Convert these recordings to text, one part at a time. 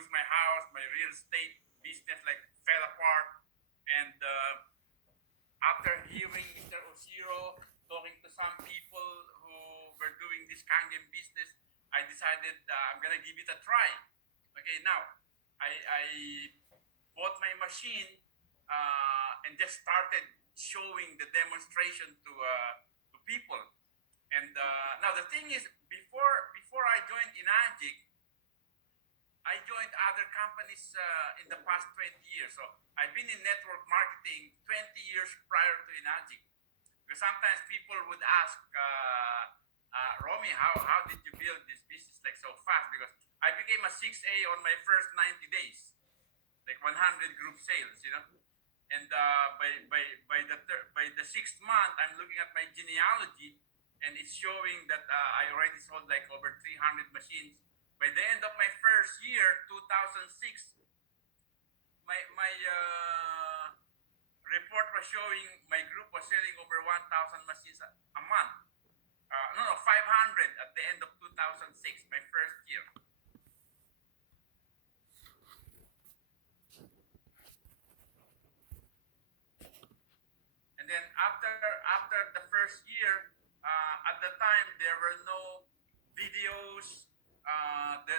lose my house, my real estate business like fell apart. And after hearing Mr. Osiro talking to some people who were doing this Kangen business, I decided I'm gonna give it a try. Okay, now I bought my machine and just started showing the demonstration to people. And now the thing is, before I joined ENAGIC, I joined other companies in the past 20 years. So I've been in network marketing 20 years prior to ENAGIC. Because sometimes people would ask, Romi, how did you build this business like so fast? Because I became a 6A on my first 90 days, like 100 group sales, you know. And by the sixth month, I'm looking at my genealogy, and it's showing that I already sold like over 300 machines. By the end of my first year, 2006, my report was showing my group was selling over 1,000 machines a month. No, 500 at the end of 2006, my first year. And then after the first year, at the time there were no videos,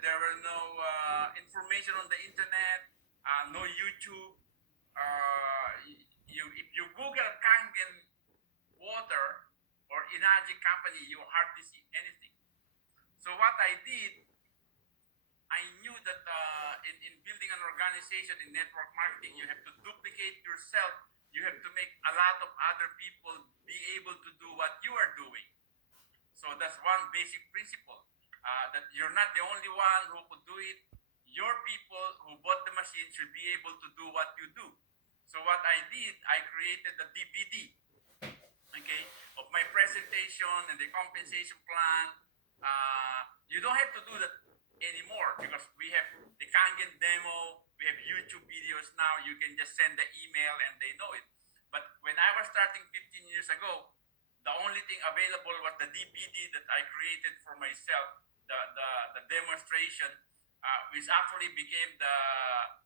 there were no information on the internet, no YouTube. If you Google Kangen water or ENAGIC company, you hardly see anything. So what I did, I knew that in building an organization in network marketing, you have to duplicate yourself. You have to make a lot of other people be able to do what you are doing. So that's one basic principle, that you're not the only one who could do it. Your people who bought the machine should be able to do what you do. So what I did, I created a DVD, okay, of my presentation and the compensation plan. You don't have to do that anymore because we have the Kangen demo, we have YouTube videos now. You can just send the email and they know it. But when I was starting 15 years ago, the only thing available was the DVD that I created for myself, the demonstration, which actually became the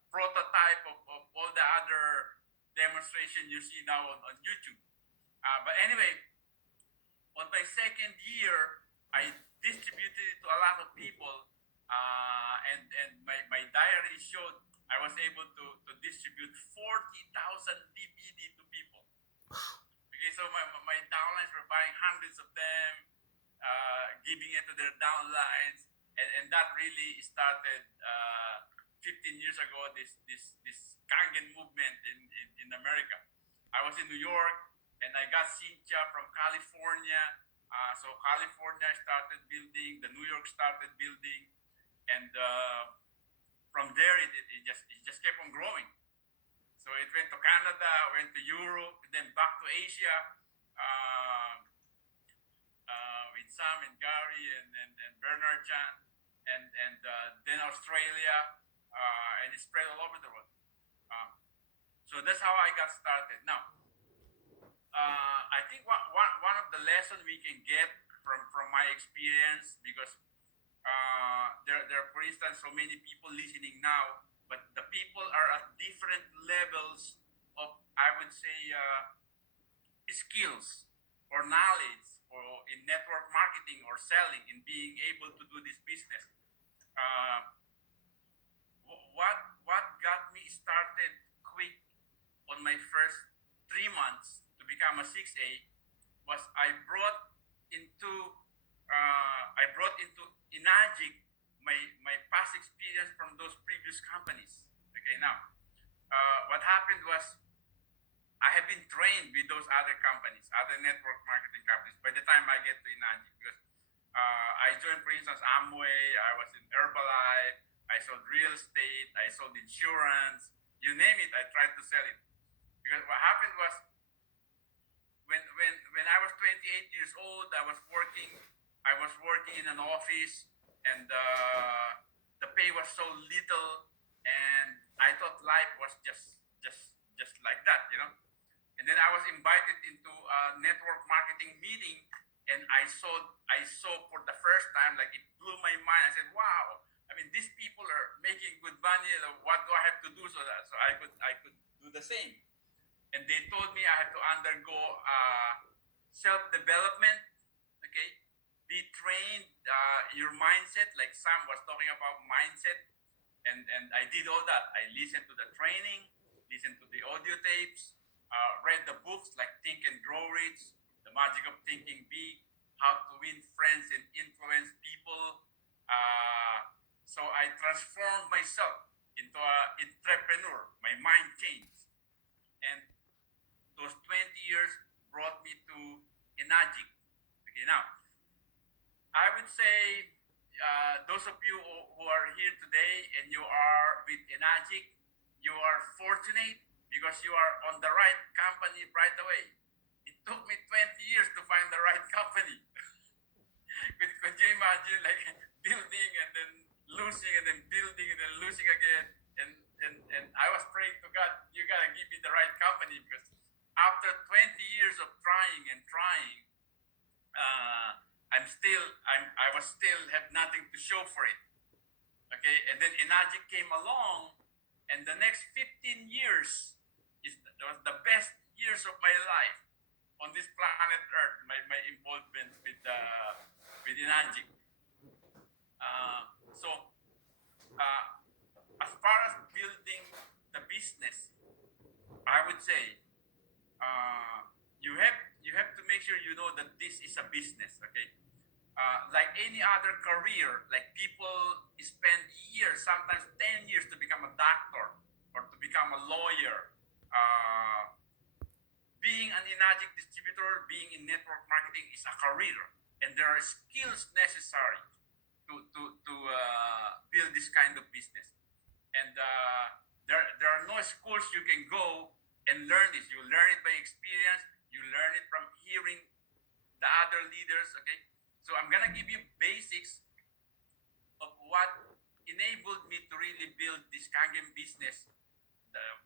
prototype of all the other demonstration you see now on YouTube. But anyway, on my second year, I distributed it to a lot of people, and my diary showed I was able to distribute 40,000 DVD to people. Okay, so my downlines were buying hundreds of them, giving it to their downlines, and that really started 15 years ago, this Kangen movement in America. I was in New York, and I got Cynthia from California. So California started building, the New York started building, and from there it just kept on growing. So it went to Canada, went to Europe, then back to Asia, with Sam and Gary and Bernard Jan, and then Australia, and it spread all over the world. So that's how I got started. Now, I think one of the lessons we can get from my experience, because there are, for instance, so many people listening now, but the people are at different levels of, I would say, skills or knowledge or in network marketing or selling, in being able to do this business. What got me started quick on my first 3 months to become a 6A was I brought into ENAGIC my past experience from those previous companies. Okay, now what happened was I have been trained with those other companies, other network marketing companies, by the time I get to ENAGIC, because I joined, for instance, Amway. I was in Herbalife. I sold real estate. I sold insurance. You name it, I tried to sell it. Because what happened was, when I was 28 years old, I was working in an office, and the pay was so little, and I thought life was just like that, you know. And then I was invited into a network marketing meeting, and I saw for the first time, like, it blew my mind. I said, wow, I mean, these people are making good company, what do I have to do so I could do the same. And they told me I had to undergo self-development, okay? Be trained, your mindset, like Sam was talking about mindset, and I did all that. I listened to the training, listened to the audio tapes, read the books like Think and Grow Rich, The Magic of Thinking Big, How to Win Friends and Influence People. So I transformed myself into an entrepreneur. My mind changed. And those 20 years brought me to ENAGIC. Okay, now, I would say those of you who are here today and you are with ENAGIC, you are fortunate because you are on the right company right away. It took me 20 years to find the right company. could you imagine, like, building and then losing and then building and then losing again? And I was praying to God, you gotta give me the right company, because after 20 years of trying and trying, I was still have nothing to show for it. Okay, and then ENAGIC came along, and the next 15 years was the best years of my life on this planet Earth. My involvement with ENAGIC. As far as building the business, I would say you have to make sure you know that this is a business. Okay, like any other career, like people spend years, sometimes 10 years, to become a doctor or to become a lawyer. Being an ENAGIC distributor, being in network marketing is a career, and there are skills necessary to build this kind of business. And there are no schools you can go and learn this. You learn it by experience. You learn it from hearing the other leaders. Okay, so I'm gonna give you basics of what enabled me to really build this Kangen business.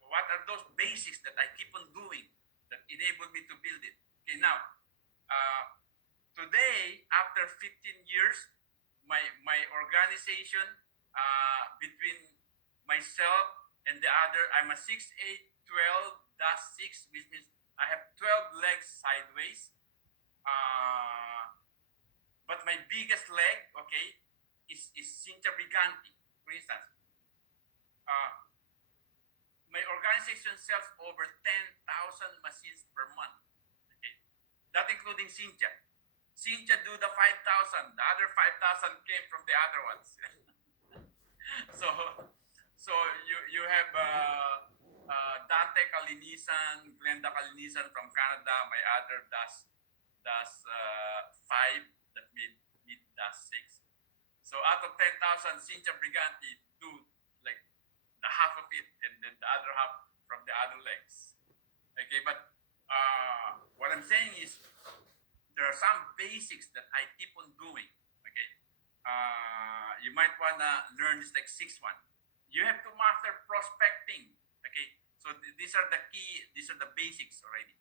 What are those basics that I keep on doing that enabled me to build it? Okay, now today, after 15 years, my organization, between myself and the other, I'm a 6'8", 12'6", which means I have 12 legs sideways. But my biggest leg, okay, is Cincha Briganti, for instance. My organization sells over 10,000 machines per month. Okay, that including Cincha. Cincha do the 5,000. The other 5,000 came from the other ones. So you have Dante Kalinisan, Glenda Kalinisan from Canada. My other does 5, that means does 6. So out of 10,000, Cincha Briganti do like the half of it, and then the other half from the other legs. Okay, but what I'm saying is there are some basics that I keep on doing. Okay, you might wanna learn this, like 6-1. You have to master prospecting. Okay, so these are the key. These are the basics already.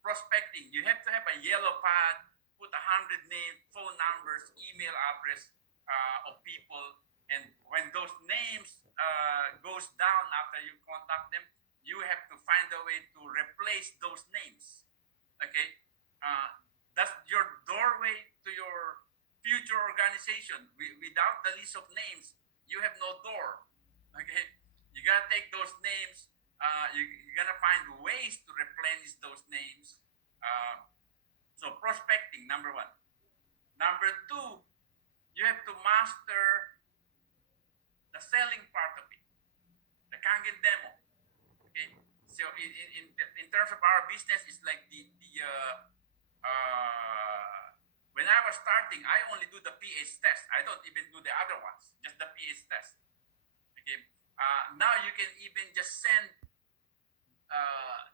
Prospecting. You have to have a yellow pad. Put 100 names, phone numbers, email address of people, and when those names goes down after you contact them, you have to find a way to replace those names. Okay, that's your doorway to your future organization. Without the list of names, you have no door. Okay, you gotta take those names. You're gonna find ways to replenish those names. So prospecting, number 1. Number 2, you have to master the selling part of it, the Kangen demo. Okay, so in terms of our business, it's like when I was starting, I only do the PH test. I don't even do the other ones, just the PH test. Okay, now you can even just send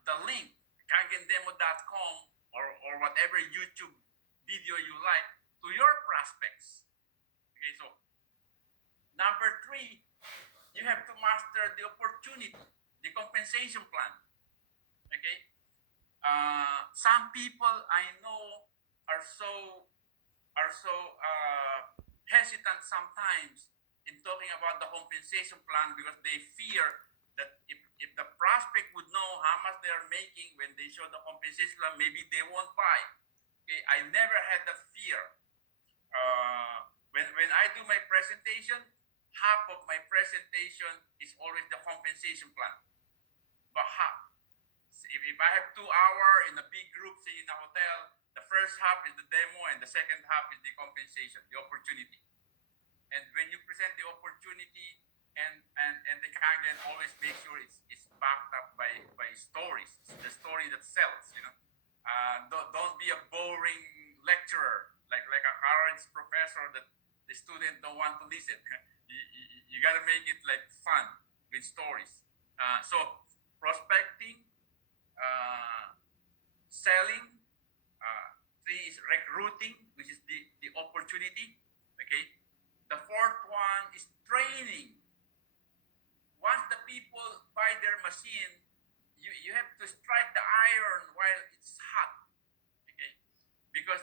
the link, kangendemo.com, or whatever YouTube video you like, to your prospects. Okay, so number 3, you have to master the opportunity, the compensation plan. Okay, some people I know are so hesitant sometimes in talking about the compensation plan because they fear that if the prospect would know how much they are making when they show the compensation plan, maybe they won't buy. Okay, I never had that fear. When I do my presentation, half of my presentation is always the compensation plan. But half. If I have 2 hours in a big group, say in a hotel, the first half is the demo and the second half is the compensation, the opportunity. And when you present the opportunity and the candidate always make sure it's backed up by stories. It's the story that sells, you know. Don't be a boring lecturer like a current professor that the student don't want to listen. You got to make it like fun with stories. So prospecting, selling, 3 is recruiting, which is the opportunity. Okay. The 4th one is training. Once the people buy their machine, you have to strike the iron while it's hot. Okay. Because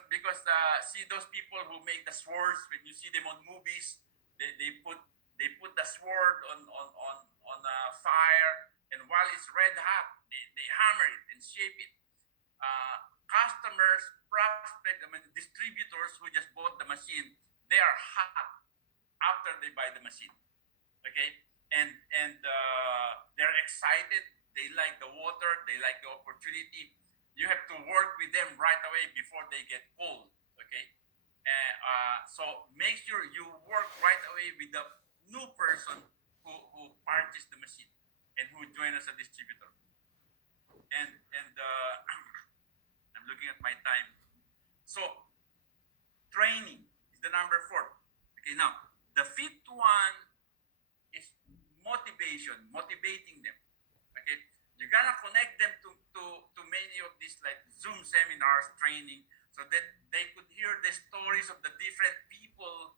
see those people who make the swords, when you see them on movies, they put the sword on fire, and while it's red hot, they hammer it and shape it. Customers, prospect, distributors who just bought the machine, they are hot after they buy the machine. Okay, and they're excited. They like the water. They like the opportunity. You have to work with them right away before they get cold. Okay, so make sure you work right away with the new person who purchased the machine and who joined as a distributor. And I'm looking at my time. So training is the number 4. Okay, now the 5th one is motivation, motivating them. Okay, you're gonna connect them to many of these like Zoom seminars, training, so that they could hear the stories of the different people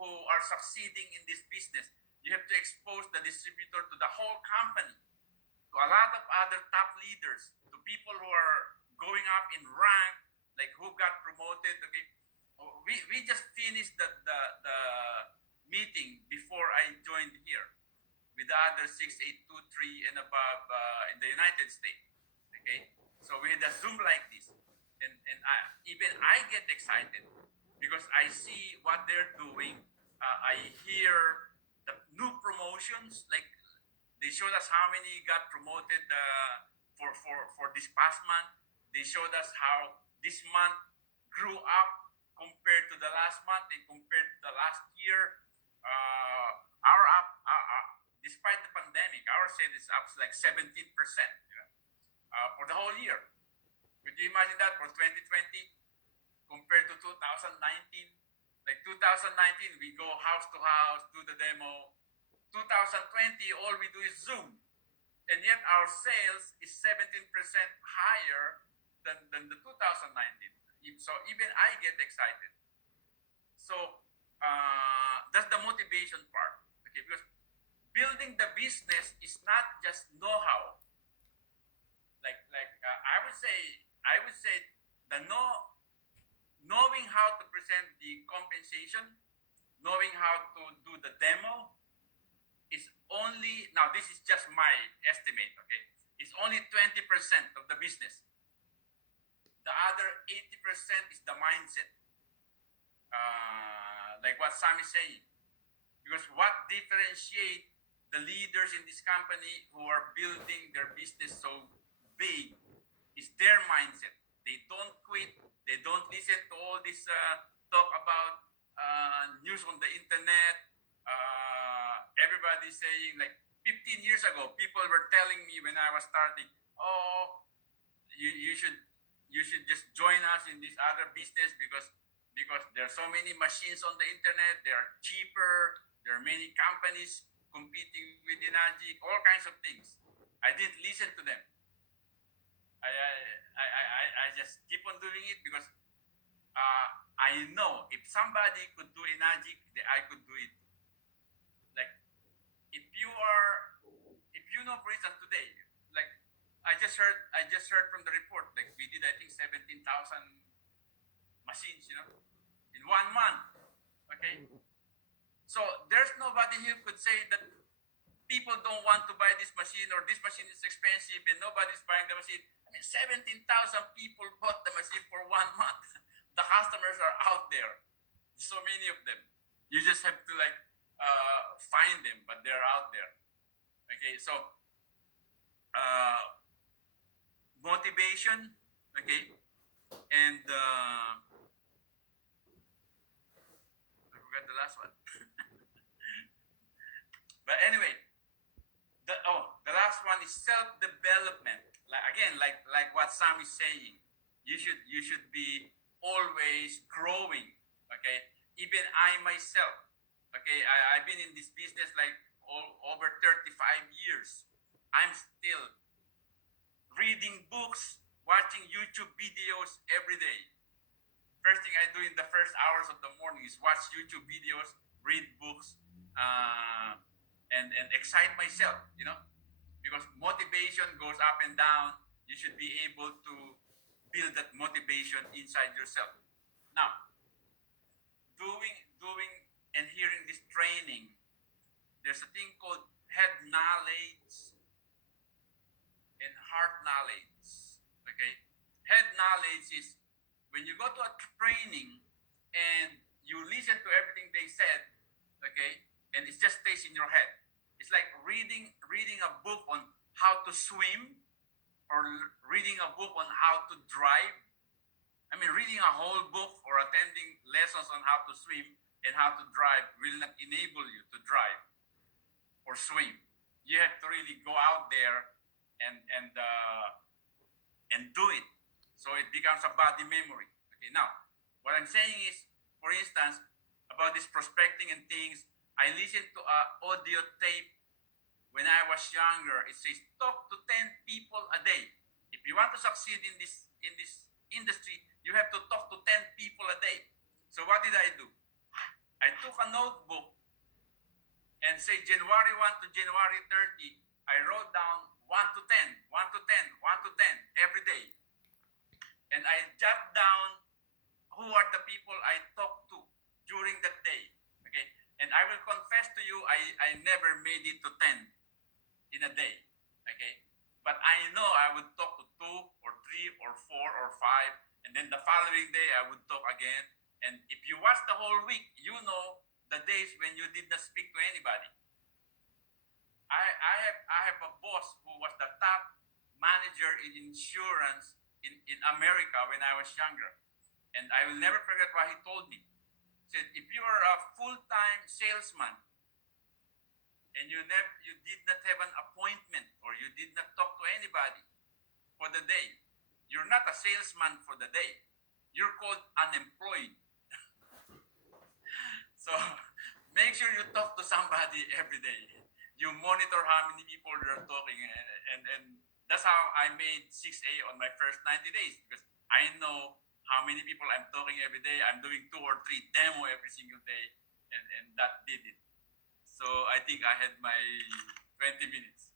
who are succeeding in this business. You have to expose the distributor to the whole company, to a lot of other top leaders, to people who are going up in rank, like who got promoted. Okay, we just finished the meeting before I joined here with the other 6823 and above in the United States. Okay, so we had a Zoom like this, and even I get excited because I see what they're doing. I hear the new promotions, like they showed us how many got promoted for this past month. They showed us how this month grew up compared to the last month and compared to the last year. Despite the pandemic, our sales is up like 17%, you know, for the whole year. Could you imagine that for 2020 compared to 2019? Like 2019, we go house to house, do the demo. 2020, all we do is Zoom. And yet our sales is 17% higher than the 2019. So even I get excited. So that's the motivation part. Okay, because building the business is not just know-how. I would say the knowing how to present the compensation, knowing how to do the demo is only, now this is just my estimate, okay? It's only 20% of the business. The other 80% is the mindset. Like what Sam is saying. Because what differentiates the leaders in this company who are building their business so big is their mindset. They don't quit. They don't listen to all this talk about news on the internet. Everybody's saying, like 15 years ago, people were telling me when I was starting, oh, you should just join us in this other business because there are so many machines on the internet. They are cheaper. There are many companies competing with ENAGIC, all kinds of things. I didn't listen to them. I just keep on doing it because I know if somebody could do ENAGIC, I could do it. Like if you know, for instance, today, like I just heard from the report, like we did I think 17,000 machines, you know, in 1 month. Okay. So there's nobody who could say that people don't want to buy this machine or this machine is expensive and nobody's buying the machine. I mean, 17,000 people bought the machine for 1 month. The customers are out there. So many of them. You just have to like find them, but they're out there. Okay, so motivation, okay, and I forgot the last one. But anyway, the last one is self-development. Like again, like what Sam is saying, you should be always growing. Okay, even I myself. Okay, I've been in this business like over 35 years. I'm still reading books, watching YouTube videos every day. First thing I do in the first hours of the morning is watch YouTube videos, read books, and excite myself, you know, because motivation goes up and down. You should be able to build that motivation inside yourself. Now, doing and hearing this training, there's a thing called head knowledge and heart knowledge. Okay, head knowledge is when you go to a training and you listen to everything they said, okay, and it just stays in your head. It's like reading a book on how to swim or reading a book on how to drive. I mean, reading a whole book or attending lessons on how to swim and how to drive will not enable you to drive or swim. You have to really go out there and do it. So it becomes a body memory. Okay, now what I'm saying is, for instance, about this prospecting and things, I listened to an audio tape when I was younger. It says talk to 10 people a day. If you want to succeed in this industry, you have to talk to 10 people a day. So what did I do? I took a notebook and say January 1 to January 30, I wrote down 1 to 10, 1 to 10, 1 to 10 every day. And I jot down who are the people I talk to during that day. Okay. And I will confess to you, I never made it to 10 in a day. Okay. But I know I would talk to 2 or 3 or 4 or 5. And then the following day I would talk again. And if you watch the whole week, you know the days when you did not speak to anybody. I have a boss who was the top manager in insurance in America when I was younger. And I will never forget what he told me. He said, if you are a full-time salesman and you did not have an appointment or you did not talk to anybody for the day, you're not a salesman for the day. You're called unemployed. So make sure you talk to somebody every day. You monitor how many people you're talking, and that's how I made 6A on my first 90 days, because I know how many people I'm talking every day. I'm doing 2 or 3 demo every single day, and that did it. So I think I had my 20 minutes.